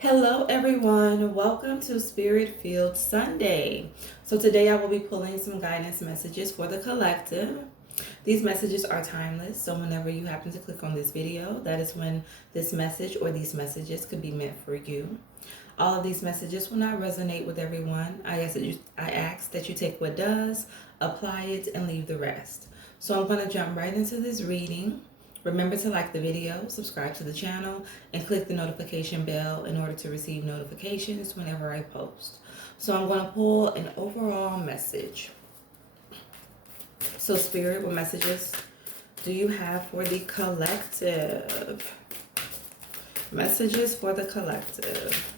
Hello, everyone. Welcome to Spirit Filled Sunday. So, today I will be pulling some guidance messages for the collective. These messages are timeless, so whenever you happen to click on this video, that is when this message or these messages could be meant for you. All of these messages will not resonate with everyone. I ask that you take what does, apply it, and leave the rest. So, I'm going to jump right into this reading. Remember to like the video, subscribe to the channel, and click the notification bell in order to receive notifications whenever I post. So I'm going to pull an overall message. So Spirit, what messages do you have for the collective? Messages for the collective.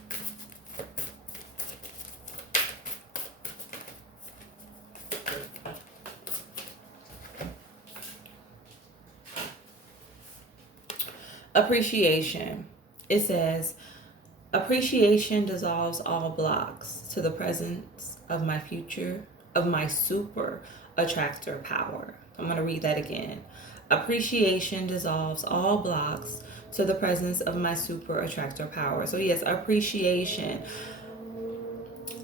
Appreciation. It says, appreciation dissolves all blocks to the presence of my future, of my super attractor power. I'm going to read that again. Appreciation dissolves all blocks to the presence of my super attractor power. So, yes, appreciation.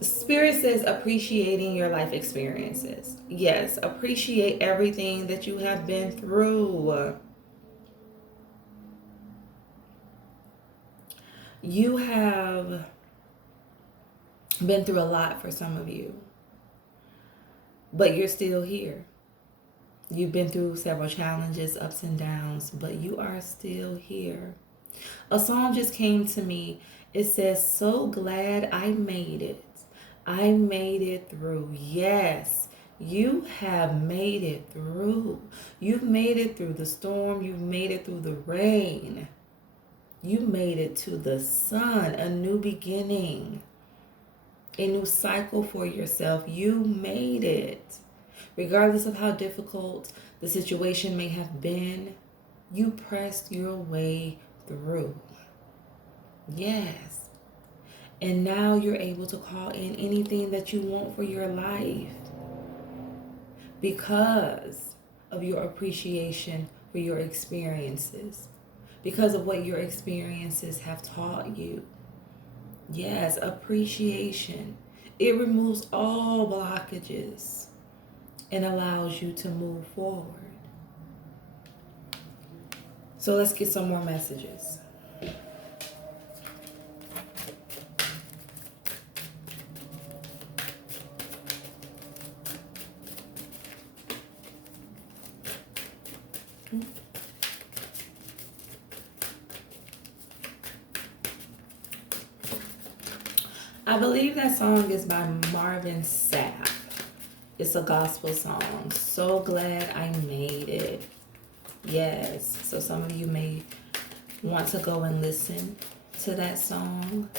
Spirit says appreciating your life experiences. Yes, appreciate everything that you have been through. You have been through a lot for some of you, but you're still here. You've been through several challenges, ups and downs, but you are still here. A song just came to me. It says, "So glad I made it. I made it through." Yes, you have made it through. You've made it through the storm. You've made it through the rain. You made it to the sun, a new beginning, a new cycle for yourself. You made it. Regardless of how difficult the situation may have been, you pressed your way through. Yes. And now you're able to call in anything that you want for your life because of your appreciation for your experiences, because of what your experiences have taught you. Yes, appreciation. It removes all blockages and allows you to move forward. So let's get some more messages. I believe that song is by Marvin Sapp. It's a gospel song. So glad I made it. Yes. So some of you may want to go and listen to that song.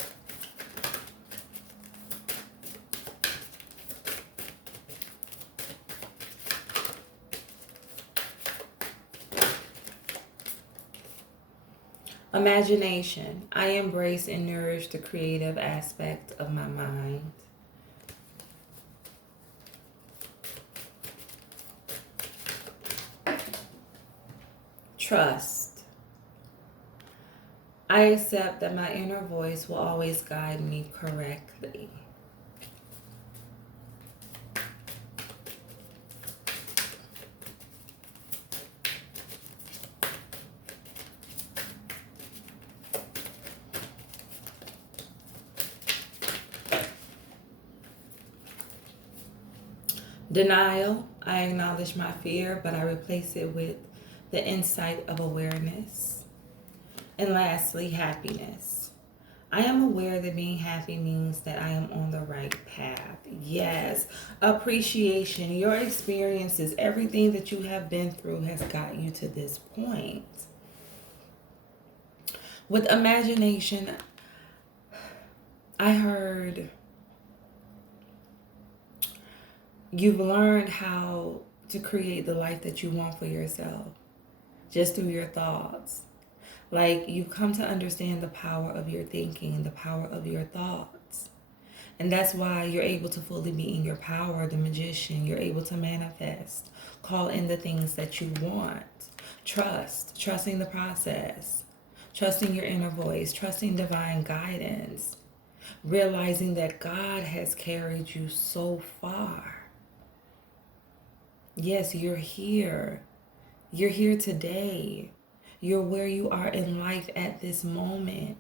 Imagination. I embrace and nourish the creative aspect of my mind. Trust. I accept that my inner voice will always guide me correctly. Denial. I acknowledge my fear, but I replace it with the insight of awareness. And lastly, happiness. I am aware that being happy means that I am on the right path. Yes, appreciation. Your experiences, everything that you have been through has got you to this point. With imagination, I heard you've learned how to create the life that you want for yourself just through your thoughts. Like, you come to understand the power of your thinking, the power of your thoughts. And that's why you're able to fully be in your power, the magician. You're able to manifest, call in the things that you want. Trusting the process. trusting your inner voice, trusting divine guidance, realizing that God has carried you so far. Yes, you're here. You're here today. You're where you are in life at this moment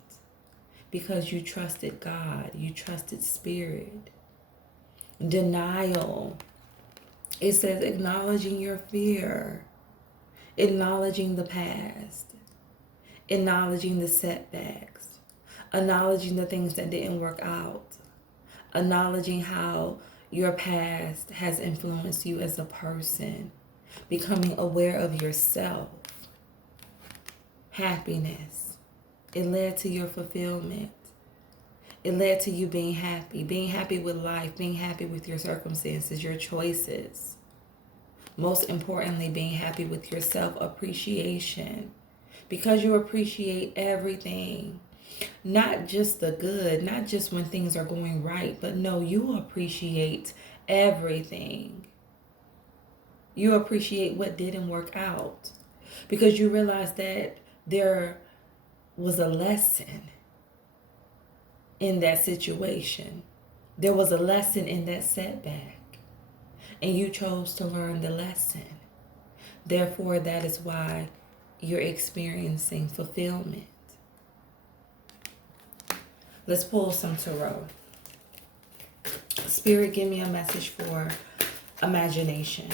because you trusted God, you trusted Spirit. Denial. It says acknowledging your fear, acknowledging the past, acknowledging the setbacks, acknowledging the things that didn't work out, acknowledging how your past has influenced you as a person, becoming aware of yourself. Happiness. It led to your fulfillment. It led to you being happy with life, being happy with your circumstances, your choices. Most importantly, being happy with your self-appreciation, because you appreciate everything. Not just the good, not just when things are going right, but no, you appreciate everything. You appreciate what didn't work out because you realize that there was a lesson in that situation. There was a lesson in that setback, and you chose to learn the lesson. Therefore, that is why you're experiencing fulfillment. Let's pull some tarot. Spirit, give me a message for imagination.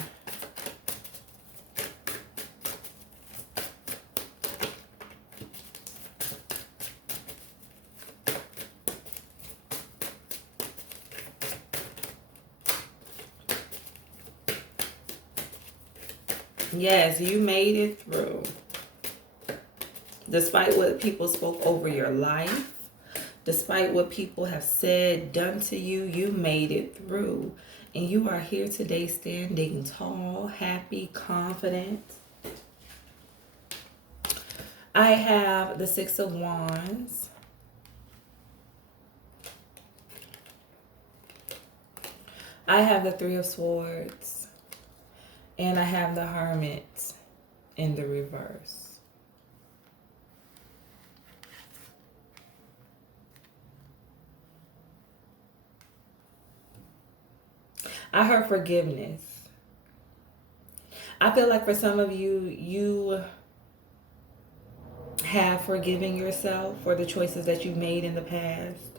Yes, you made it through. Despite what people spoke over your life, despite what people have said, done to you, you made it through. And you are here today standing tall, happy, confident. I have the Six of Wands. I have the Three of Swords. And I have the Hermit in the reverse. I heard forgiveness. I feel like for some of you, you have forgiven yourself for the choices that you've made in the past.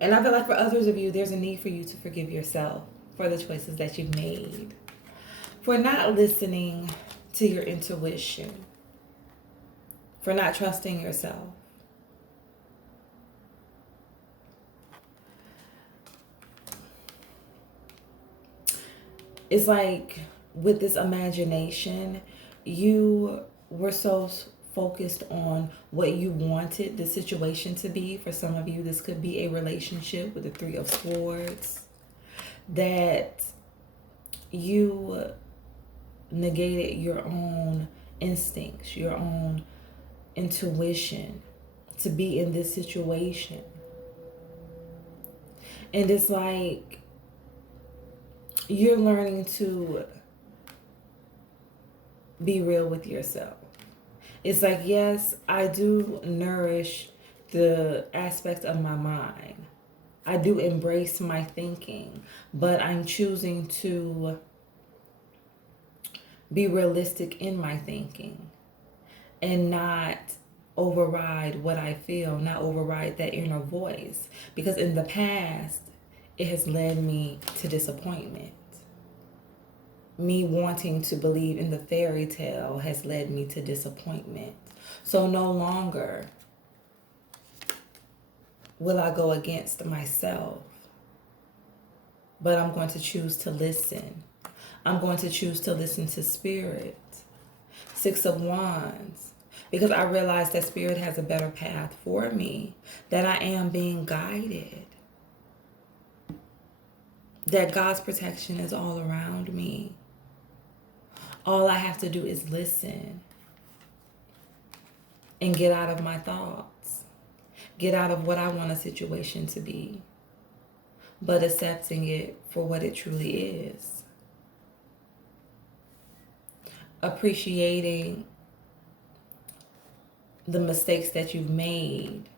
And I feel like for others of you, there's a need for you to forgive yourself for the choices that you've made. For not listening to your intuition. For not trusting yourself. It's like with this imagination, you were so focused on what you wanted the situation to be. For some of you, this could be a relationship with the Three of Swords, that you negated your own instincts, your own intuition to be in this situation. And it's like you're learning to be real with yourself. It's like, yes, I do nourish the aspect of my mind. I do embrace my thinking, but I'm choosing to be realistic in my thinking and not override what I feel, not override that inner voice. Because in the past, it has led me to disappointment. Me wanting to believe in the fairy tale has led me to disappointment. So no longer will I go against myself, but I'm going to choose to listen. I'm going to choose to listen to Spirit. Six of Wands. Because I realize that Spirit has a better path for me. That I am being guided. That God's protection is all around me. All I have to do is listen. And get out of my thoughts. Get out of what I want a situation to be. But accepting it for what it truly is. Appreciating the mistakes that you've made,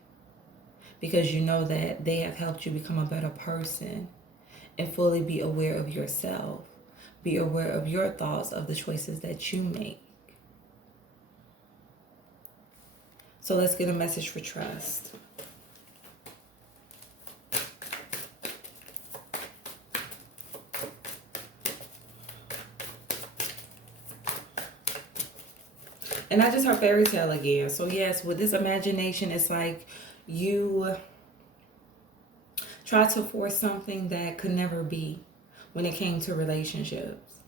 because you know that they have helped you become a better person, and fully be aware of yourself. Be aware of your thoughts, of the choices that you make. So let's get a message for trust. And I just heard fairy tale again. So yes, with this imagination, it's like you try to force something that could never be when it came to relationships.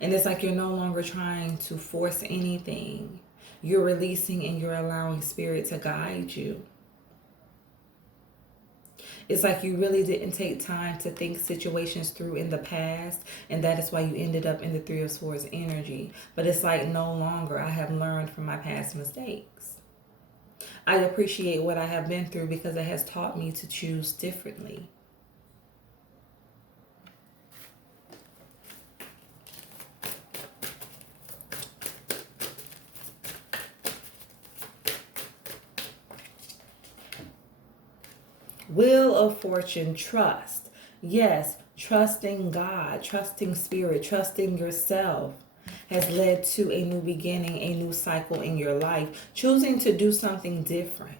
And it's like you're no longer trying to force anything. You're releasing and you're allowing spirit to guide you. It's like you really didn't take time to think situations through in the past, and that is why you ended up in the Three of Swords energy. But it's like no longer, I have learned from my past mistakes. I appreciate what I have been through because it has taught me to choose differently. Wheel of Fortune, trust. Yes, trusting God, trusting spirit, trusting yourself has led to a new beginning, a new cycle in your life. Choosing to do something different.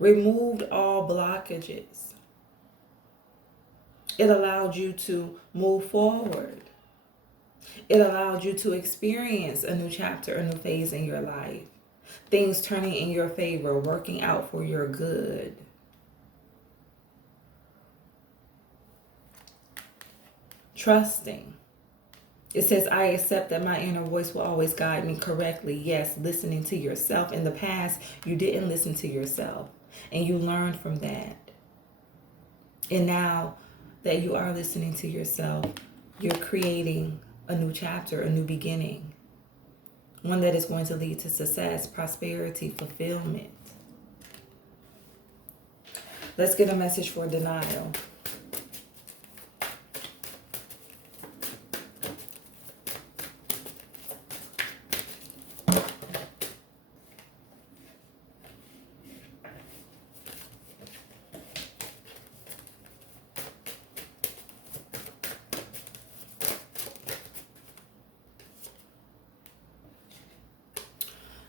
Removed all blockages. It allowed you to move forward. It allowed you to experience a new chapter, a new phase in your life. Things turning in your favor, working out for your good. Trusting. It says, I accept that my inner voice will always guide me correctly. Yes, listening to yourself. In the past, you didn't listen to yourself, and you learned from that. And now that you are listening to yourself, you're creating a new chapter, a new beginning. One that is going to lead to success, prosperity, fulfillment. Let's get a message for denial.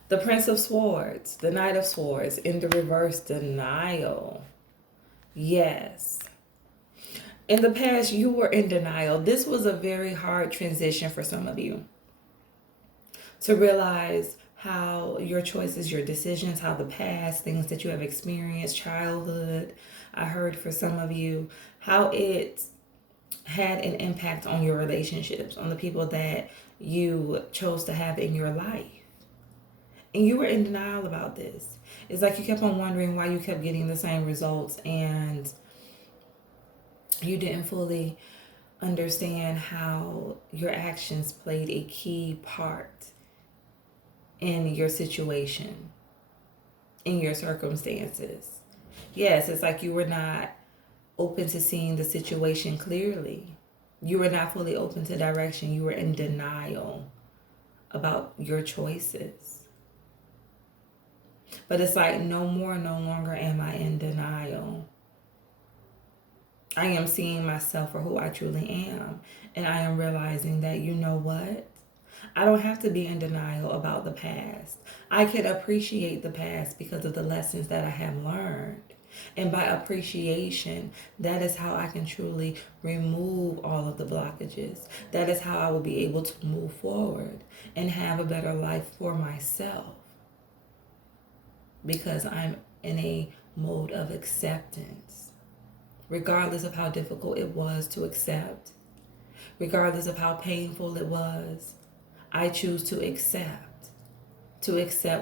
The Prince of Swords, the Knight of Swords, in the reverse, denial. Yes. In the past, you were in denial. This was a very hard transition for some of you. To realize how your choices, your decisions, how the past, things that you have experienced, childhood, I heard for some of you, how it had an impact on your relationships, on the people that you chose to have in your life. And you were in denial about this. It's like you kept on wondering why you kept getting the same results, and you didn't fully understand how your actions played a key part in your situation, in your circumstances. Yes, it's like you were not open to seeing the situation clearly. You were not fully open to direction. You were in denial about your choices. But it's like no longer am I in denial. I am seeing myself for who I truly am. And I am realizing that, you know what? I don't have to be in denial about the past. I can appreciate the past because of the lessons that I have learned. And by appreciation, that is how I can truly remove all of the blockages. That is how I will be able to move forward and have a better life for myself. Because I'm in a mode of acceptance. Regardless of how difficult it was to accept, regardless of how painful it was, I choose to accept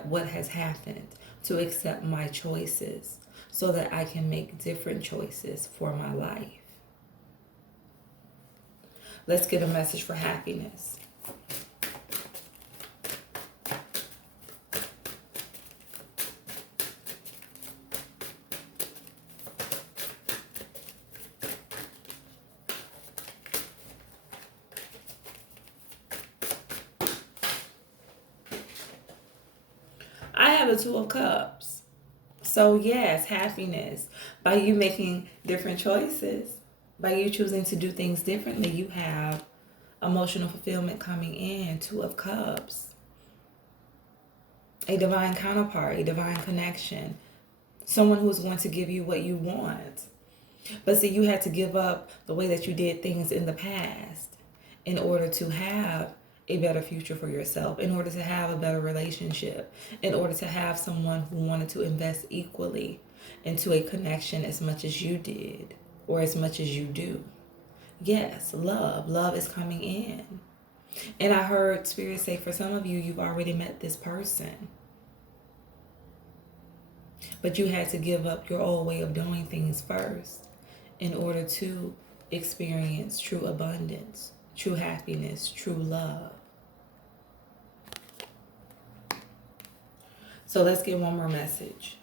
what has happened, to accept my choices so that I can make different choices for my life. Let's get a message for happiness. have the Two of Cups. So yes, happiness. By you making different choices, by you choosing to do things differently, you have emotional fulfillment coming in. Two of Cups. A divine counterpart, a divine connection. Someone who's going to give you what you want. But see, you had to give up the way that you did things in the past in order to have a better future for yourself, in order to have a better relationship, in order to have someone who wanted to invest equally into a connection as much as you did or as much as you do. Yes, love. Love is coming in. And I heard Spirit say for some of you, you've already met this person. But you had to give up your old way of doing things first in order to experience true abundance, true happiness, true love. So let's get one more message.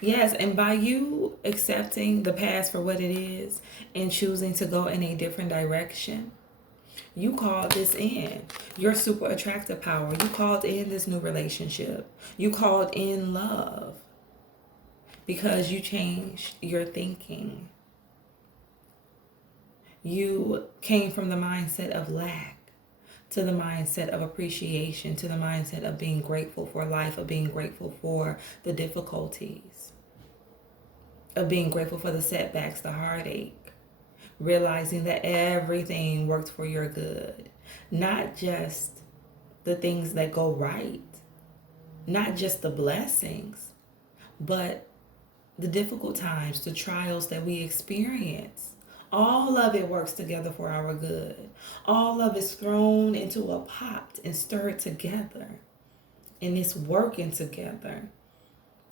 Yes, and by you accepting the past for what it is and choosing to go in a different direction, you called this in. Your super attractive power. You called in this new relationship. You called in love because you changed your thinking. You came from the mindset of lack to the mindset of appreciation, to the mindset of being grateful for life, of being grateful for the difficulties, of being grateful for the setbacks, the heartache, realizing that everything worked for your good, not just the things that go right, not just the blessings, but the difficult times, the trials that we experience. All of it works together for our good. All of it's thrown into a pot and stirred together. And it's working together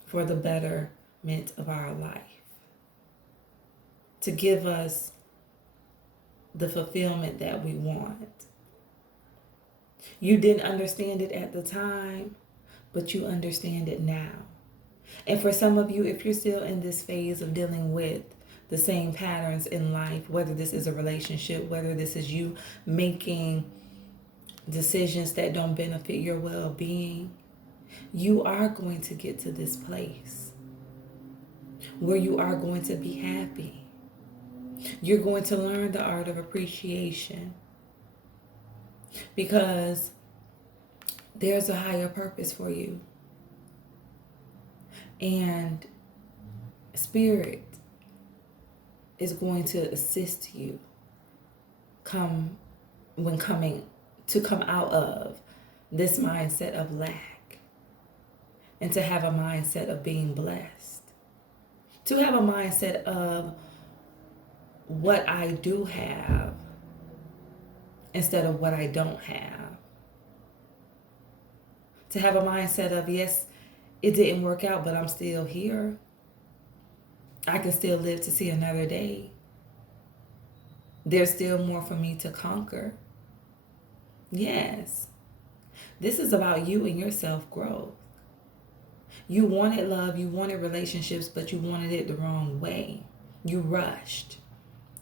for the betterment of our life. To give us the fulfillment that we want. You didn't understand it at the time, but you understand it now. And for some of you, if you're still in this phase of dealing with the same patterns in life, whether this is a relationship, whether this is you making decisions that don't benefit your well-being, you are going to get to this place where you are going to be happy. You're going to learn the art of appreciation because there's a higher purpose for you. And Spirit is going to assist you come out of this mindset of lack and to have a mindset of being blessed. To have a mindset of what I do have instead of what I don't have. To have a mindset of, yes, it didn't work out, but I'm still here. I can still live to see another day. There's still more for me to conquer. Yes. This is about you and your self-growth. You wanted love, you wanted relationships, but you wanted it the wrong way. You rushed.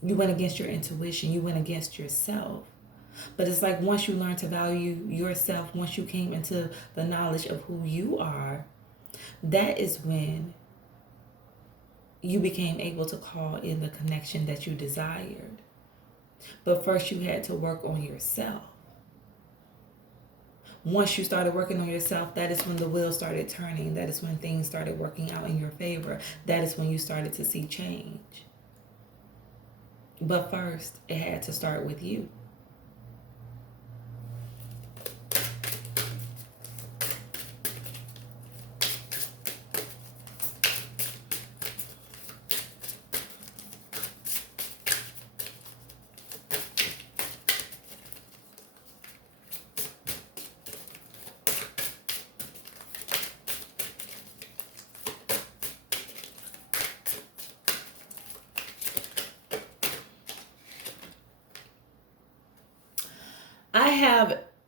You went against your intuition. You went against yourself. But it's like once you learn to value yourself, once you came into the knowledge of who you are, that is when you became able to call in the connection that you desired. But first you had to work on yourself. Once you started working on yourself, that is when the wheel started turning. That is when things started working out in your favor. That is when you started to see change. But first, it had to start with you.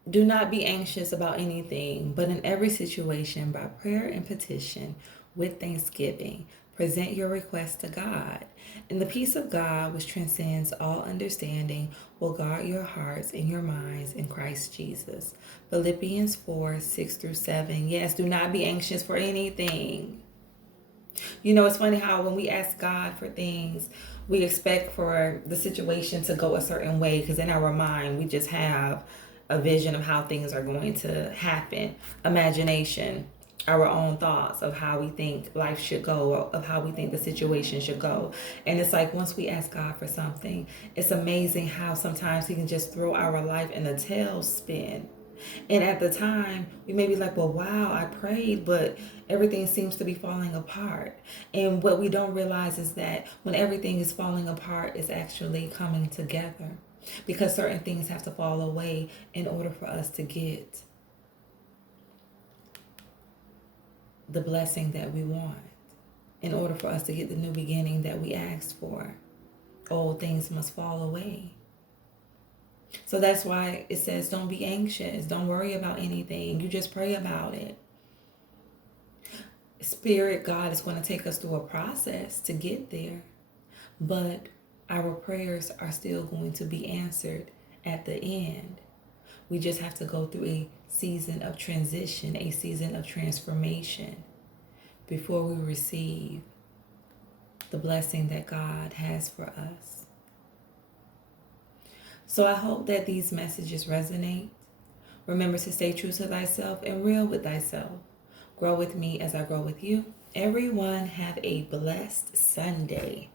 Do not be anxious about anything, but in every situation, by prayer and petition, with thanksgiving, Present your request to God. And the peace of God, which transcends all understanding, will guard your hearts and your minds in Christ Jesus. Philippians 4:6-7. Yes, do not be anxious for anything. You know, it's funny how when we ask God for things, we expect for the situation to go a certain way because in our mind, we just have a vision of how things are going to happen, imagination, our own thoughts of how we think life should go, of how we think the situation should go. And it's like once we ask God for something, it's amazing how sometimes He can just throw our life in a tailspin. And at the time, we may be like, well, wow, I prayed, but everything seems to be falling apart. And what we don't realize is that when everything is falling apart, it's actually coming together because certain things have to fall away in order for us to get the blessing that we want, in order for us to get the new beginning that we asked for. Old things must fall away. So that's why it says don't be anxious. Don't worry about anything. You just pray about it. Spirit God is going to take us through a process to get there. But our prayers are still going to be answered at the end. We just have to go through a season of transition, a season of transformation before we receive the blessing that God has for us. So I hope that these messages resonate. Remember to stay true to thyself and real with thyself. Grow with me as I grow with you. Everyone have a blessed Sunday.